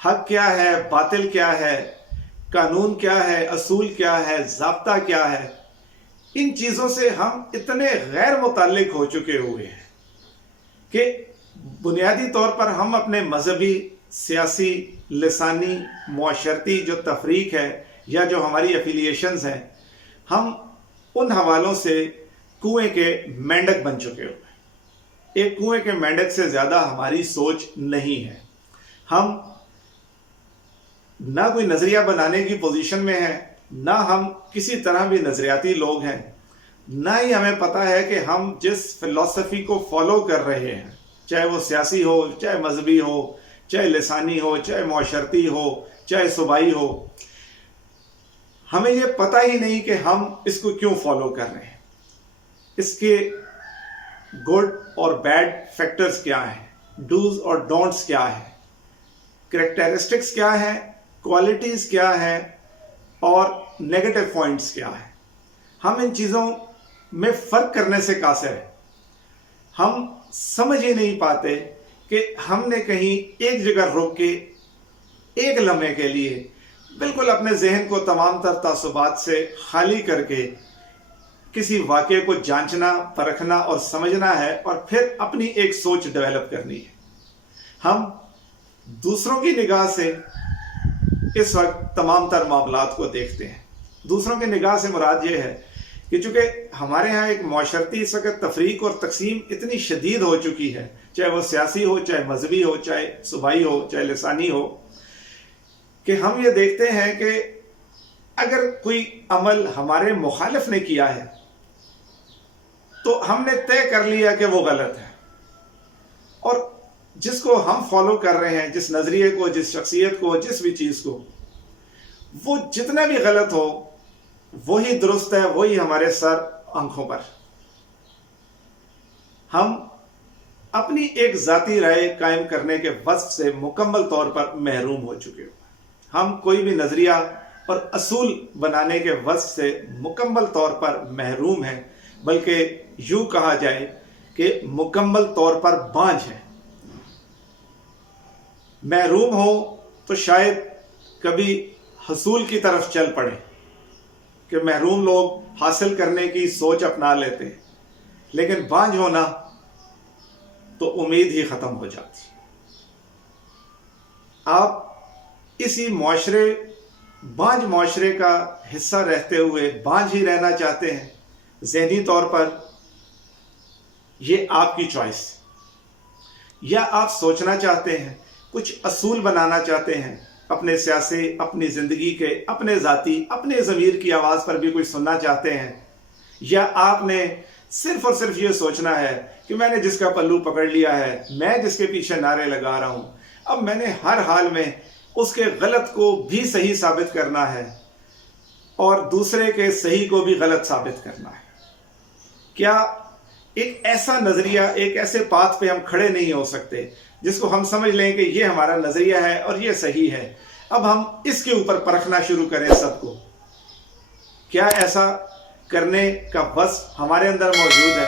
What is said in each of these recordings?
حق کیا ہے، باطل کیا ہے، قانون کیا ہے، اصول کیا ہے، ضابطہ کیا ہے، ان چیزوں سے ہم اتنے غیر متعلق ہو چکے ہوئے ہیں کہ بنیادی طور پر ہم اپنے مذہبی، سیاسی، لسانی، معاشرتی جو تفریق ہے یا جو ہماری افیلیشنز ہیں، ہم ان حوالوں سے کنویں کے مینڈک بن چکے ہوئے ہیں۔ ایک کنویں کے مینڈک سے زیادہ ہماری سوچ نہیں ہے۔ ہم نہ کوئی نظریہ بنانے کی پوزیشن میں ہیں، نہ ہم کسی طرح بھی نظریاتی لوگ ہیں، نہ ہی ہمیں پتہ ہے کہ ہم جس فلسفی کو فالو کر رہے ہیں، چاہے وہ سیاسی ہو، چاہے مذہبی ہو، چاہے لسانی ہو، چاہے معاشرتی ہو، چاہے صوبائی ہو، ہمیں یہ پتہ ہی نہیں کہ ہم اس کو کیوں فالو کر رہے ہیں، اس کے گڈ اور بیڈ فیکٹرز کیا ہیں، ڈوز اور ڈونٹس کیا ہیں، کریکٹرسٹکس کیا ہیں، کوالٹیز کیا ہیں اور نیگیٹو پوائنٹس کیا ہیں۔ ہم ان چیزوں میں فرق کرنے سے قاصر ہیں۔ ہم سمجھ ہی نہیں پاتے کہ ہم نے کہیں ایک جگہ روک کے ایک لمحے کے لیے بالکل اپنے ذہن کو تمام تر تعصبات سے خالی کر کے کسی واقعے کو جانچنا، پرکھنا اور سمجھنا ہے اور پھر اپنی ایک سوچ ڈیولپ کرنی ہے۔ ہم دوسروں کی نگاہ سے اس وقت تمام تر معاملات کو دیکھتے ہیں۔ دوسروں کی نگاہ سے مراد یہ ہے کہ چونکہ ہمارے ہاں ایک معاشرتی اس وقت تفریق اور تقسیم اتنی شدید ہو چکی ہے، چاہے وہ سیاسی ہو، چاہے مذہبی ہو، چاہے صوبائی ہو، چاہے لسانی ہو، کہ ہم یہ دیکھتے ہیں کہ اگر کوئی عمل ہمارے مخالف نے کیا ہے تو ہم نے طے کر لیا کہ وہ غلط ہے، اور جس کو ہم فالو کر رہے ہیں، جس نظریے کو، جس شخصیت کو، جس بھی چیز کو، وہ جتنا بھی غلط ہو وہی درست ہے، وہی ہمارے سر آنکھوں پر۔ ہم اپنی ایک ذاتی رائے قائم کرنے کے وصف سے مکمل طور پر محروم ہو چکے ہو۔ ہم کوئی بھی نظریہ اور اصول بنانے کے وصف سے مکمل طور پر محروم ہیں، بلکہ یوں کہا جائے کہ مکمل طور پر بانجھ ہیں۔ محروم ہو تو شاید کبھی حصول کی طرف چل پڑے کہ محروم لوگ حاصل کرنے کی سوچ اپنا لیتے ہیں، لیکن بانجھ ہونا تو امید ہی ختم ہو جاتی۔ آپ اسی بانجھ معاشرے کا حصہ رہتے ہوئے بانجھ ہی رہنا چاہتے ہیں ذہنی طور پر، یہ آپ کی چوائس ہے۔ یا آپ سوچنا چاہتے ہیں، کچھ اصول بنانا چاہتے ہیں، اپنے سیاسی، اپنی زندگی کے، اپنے ذاتی، اپنے ضمیر کی آواز پر بھی کوئی سننا چاہتے ہیں، یا آپ نے صرف اور صرف یہ سوچنا ہے کہ میں نے جس کا پلو پکڑ لیا ہے، میں جس کے پیچھے نعرے لگا رہا ہوں، اب میں نے ہر حال میں اس کے غلط کو بھی صحیح ثابت کرنا ہے اور دوسرے کے صحیح کو بھی غلط ثابت کرنا ہے۔ کیا ایک ایسا نظریہ، ایک ایسے پاتھ پہ ہم کھڑے نہیں ہو سکتے جس کو ہم سمجھ لیں کہ یہ ہمارا نظریہ ہے اور یہ صحیح ہے، اب ہم اس کے اوپر پرکھنا شروع کریں سب کو؟ کیا ایسا کرنے کا وصف ہمارے اندر موجود ہے؟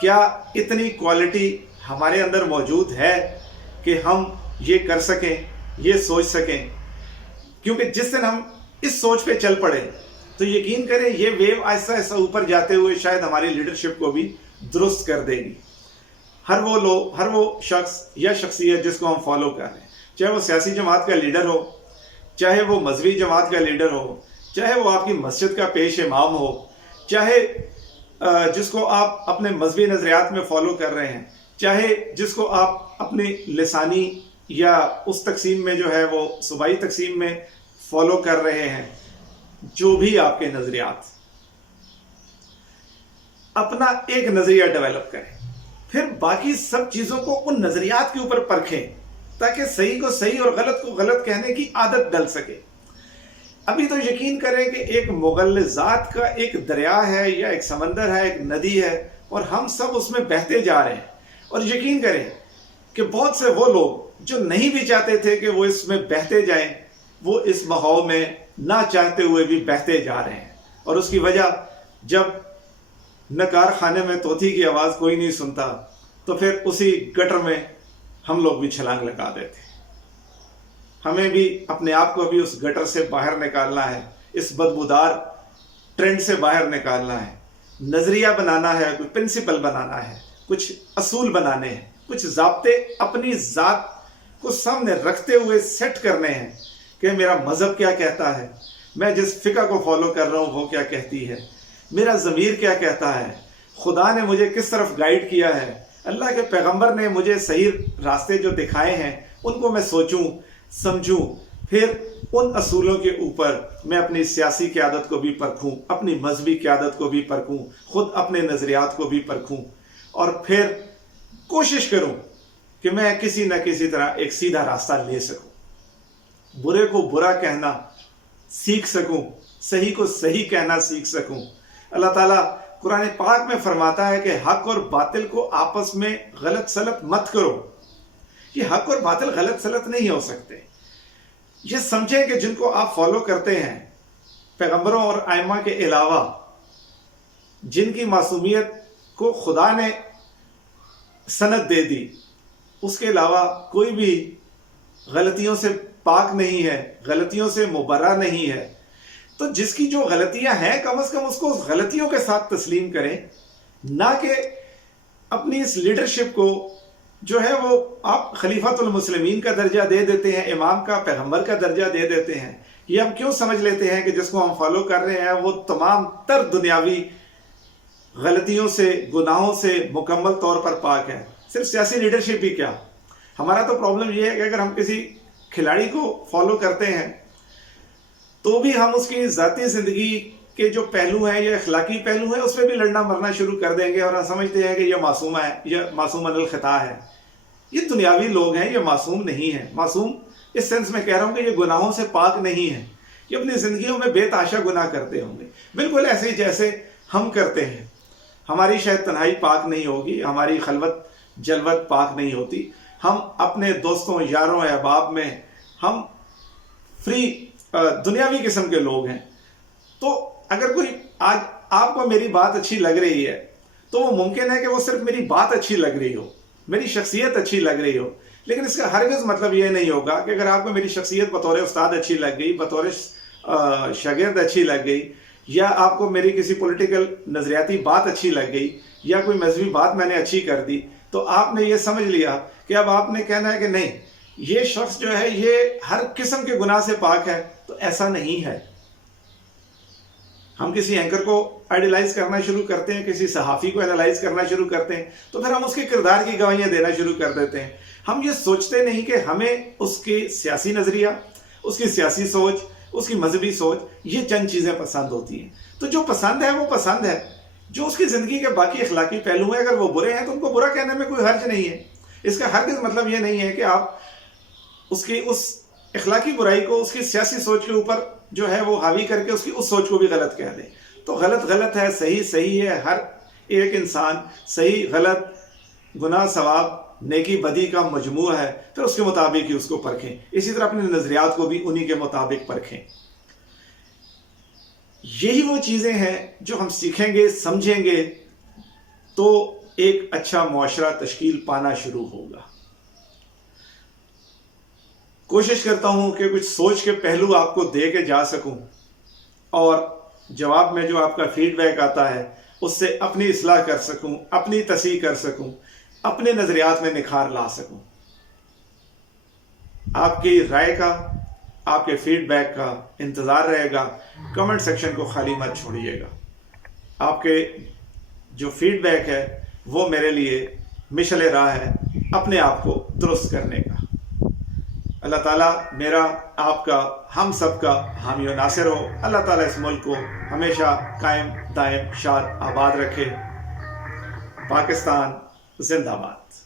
کیا اتنی کوالٹی ہمارے اندر موجود ہے کہ ہم یہ کر سکیں، یہ سوچ سکیں؟ کیونکہ جس دن ہم اس سوچ پہ چل پڑے تو یقین کریں یہ ویو آہستہ آہستہ اوپر جاتے ہوئے شاید ہماری لیڈرشپ کو بھی درست کر دے گی۔ ہر وہ شخص یا شخصیت جس کو ہم فالو کر رہے ہیں، چاہے وہ سیاسی جماعت کا لیڈر ہو، چاہے وہ مذہبی جماعت کا لیڈر ہو، چاہے وہ آپ کی مسجد کا پیش امام ہو، چاہے جس کو آپ اپنے مذہبی نظریات میں فالو کر رہے ہیں، چاہے جس کو آپ اپنی لسانی یا اس تقسیم میں جو ہے وہ صوبائی تقسیم میں فالو کر رہے ہیں، جو بھی آپ کے نظریات، اپنا ایک نظریہ ڈیولپ کریں، پھر باقی سب چیزوں کو ان نظریات کے اوپر پرکھیں تاکہ صحیح کو صحیح اور غلط کو غلط کہنے کی عادت ڈل سکے۔ ابھی تو یقین کریں کہ ایک مغلظات کا ایک دریا ہے یا ایک سمندر ہے، ایک ندی ہے، اور ہم سب اس میں بہتے جا رہے ہیں، اور یقین کریں کہ بہت سے وہ لوگ جو نہیں بھی چاہتے تھے کہ وہ اس میں بہتے جائیں، وہ اس بہاؤ میں نہ چاہتے ہوئے بھی بہتے جا رہے ہیں، اور اس کی وجہ جب نکار خانے میں طوطی کی آواز کوئی نہیں سنتا تو پھر اسی گٹر میں ہم لوگ بھی چھلانگ لگا دیتے۔ ہمیں بھی اپنے آپ کو بھی اس گٹر سے باہر نکالنا ہے، اس بدبودار ٹرینڈ سے باہر نکالنا ہے، نظریہ بنانا ہے، کچھ پرنسپل بنانا ہے، کچھ اصول بنانے ہیں، کچھ ضابطے اپنی ذات کو سامنے رکھتے ہوئے سیٹ کرنے ہیں کہ میرا مذہب کیا کہتا ہے، میں جس فقہ کو فالو کر رہا ہوں وہ کیا کہتی ہے، میرا ضمیر کیا کہتا ہے، خدا نے مجھے کس طرف گائیڈ کیا ہے، اللہ کے پیغمبر نے مجھے صحیح راستے جو دکھائے ہیں ان کو میں سوچوں سمجھوں، پھر ان اصولوں کے اوپر میں اپنی سیاسی قیادت کو بھی پرکھوں، اپنی مذہبی قیادت کو بھی پرکھوں، خود اپنے نظریات کو بھی پرکھوں، اور پھر کوشش کروں کہ میں کسی نہ کسی طرح ایک سیدھا راستہ لے سکوں، برے کو برا کہنا سیکھ سکوں، صحیح کو صحیح کہنا سیکھ سکوں۔ اللہ تعالیٰ قرآن پاک میں فرماتا ہے کہ حق اور باطل کو آپس میں غلط سلط مت کرو۔ یہ حق اور باطل غلط سلط نہیں ہو سکتے۔ یہ سمجھیں کہ جن کو آپ فالو کرتے ہیں، پیغمبروں اور ائمہ کے علاوہ، جن کی معصومیت کو خدا نے سند دے دی، اس کے علاوہ کوئی بھی غلطیوں سے پاک نہیں ہے، غلطیوں سے مبرہ نہیں ہے۔ تو جس کی جو غلطیاں ہیں کم از کم اس کو اس غلطیوں کے ساتھ تسلیم کریں، نہ کہ اپنی اس لیڈرشپ کو جو ہے وہ آپ خلیفۃ المسلمین کا درجہ دے دیتے ہیں، امام کا، پیغمبر کا درجہ دے دیتے ہیں۔ یہ ہم کیوں سمجھ لیتے ہیں کہ جس کو ہم فالو کر رہے ہیں وہ تمام تر دنیاوی غلطیوں سے، گناہوں سے مکمل طور پر پاک ہے؟ صرف سیاسی لیڈرشپ ہی کیا، ہمارا تو پرابلم یہ ہے کہ اگر ہم کسی کھلاڑی کو فالو کرتے ہیں تو بھی ہم اس کی ذاتی زندگی کے جو پہلو ہیں، یہ اخلاقی پہلو ہیں، اس پہ بھی لڑنا مرنا شروع کر دیں گے، اور ہم سمجھتے ہیں کہ یہ معصوم ہے، یہ معصوم من الخطا ہے۔ یہ دنیاوی لوگ ہیں، یہ معصوم نہیں ہیں۔ معصوم اس سینس میں کہہ رہا ہوں کہ یہ گناہوں سے پاک نہیں ہیں، یہ اپنی زندگیوں میں بے تحاشا گناہ کرتے ہوں گے، بالکل ایسے ہی جیسے ہم کرتے ہیں۔ ہماری شاید تنہائی پاک نہیں ہوگی، ہماری خلوت جلوت پاک نہیں ہوتی، ہم اپنے دوستوں، یاروں، احباب میں ہم فری دنیاوی قسم کے لوگ ہیں۔ تو اگر کوئی آج آپ کو میری بات اچھی لگ رہی ہے تو وہ ممکن ہے کہ وہ صرف میری بات اچھی لگ رہی ہو، میری شخصیت اچھی لگ رہی ہو، لیکن اس کا ہرگز مطلب یہ نہیں ہوگا کہ اگر آپ کو میری شخصیت بطور استاد اچھی لگ گئی، بطور شاگرد اچھی لگ گئی، یا آپ کو میری کسی پولیٹیکل نظریاتی بات اچھی لگ گئی، یا کوئی مذہبی بات میں نے اچھی کر دی، تو آپ نے یہ سمجھ لیا کہ اب آپ نے کہنا ہے کہ نہیں، یہ شخص جو ہے یہ ہر قسم کے گناہ سے پاک ہے۔ تو ایسا نہیں ہے۔ ہم کسی اینکر کو آئیڈیلائز کرنا شروع کرتے ہیں، کسی صحافی کو اینالائز کرنا شروع کرتے ہیں، تو پھر ہم اس کے کردار کی گواہیاں دینا شروع کر دیتے ہیں۔ ہم یہ سوچتے نہیں کہ ہمیں اس کی سیاسی نظریہ، اس کی سیاسی سوچ، اس کی مذہبی سوچ، یہ چند چیزیں پسند ہوتی ہیں۔ تو جو پسند ہے وہ پسند ہے، جو اس کی زندگی کے باقی اخلاقی پہلو ہیں اگر وہ برے ہیں تو ان کو برا کہنے میں کوئی حرج نہیں ہے۔ اس کا ہرگز مطلب یہ نہیں ہے کہ آپ اس کی اس اخلاقی برائی کو اس کی سیاسی سوچ کے اوپر جو ہے وہ حاوی کر کے اس کی اس سوچ کو بھی غلط کہہ دیں۔ تو غلط غلط ہے، صحیح صحیح ہے۔ ہر ایک انسان صحیح غلط، گناہ ثواب، نیکی بدی کا مجموعہ ہے، پھر اس کے مطابق ہی اس کو پرکھیں۔ اسی طرح اپنے نظریات کو بھی انہی کے مطابق پرکھیں۔ یہی وہ چیزیں ہیں جو ہم سیکھیں گے، سمجھیں گے تو ایک اچھا معاشرہ تشکیل پانا شروع ہوگا۔ کوشش کرتا ہوں کہ کچھ سوچ کے پہلو آپ کو دے کے جا سکوں، اور جواب میں جو آپ کا فیڈ بیک آتا ہے اس سے اپنی اصلاح کر سکوں، اپنی تصحیح کر سکوں، اپنے نظریات میں نکھار لا سکوں۔ آپ کی رائے کا، آپ کے فیڈ بیک کا انتظار رہے گا۔ کمنٹ سیکشن کو خالی مت چھوڑیے گا۔ آپ کے جو فیڈ بیک ہے وہ میرے لیے مشعل راہ ہے اپنے آپ کو درست کرنے کا۔ اللہ تعالیٰ میرا، آپ کا، ہم سب کا حامی و ناصر ہو۔ اللہ تعالیٰ اس ملک کو ہمیشہ قائم دائم شاد آباد رکھے۔ پاکستان زندہ باد۔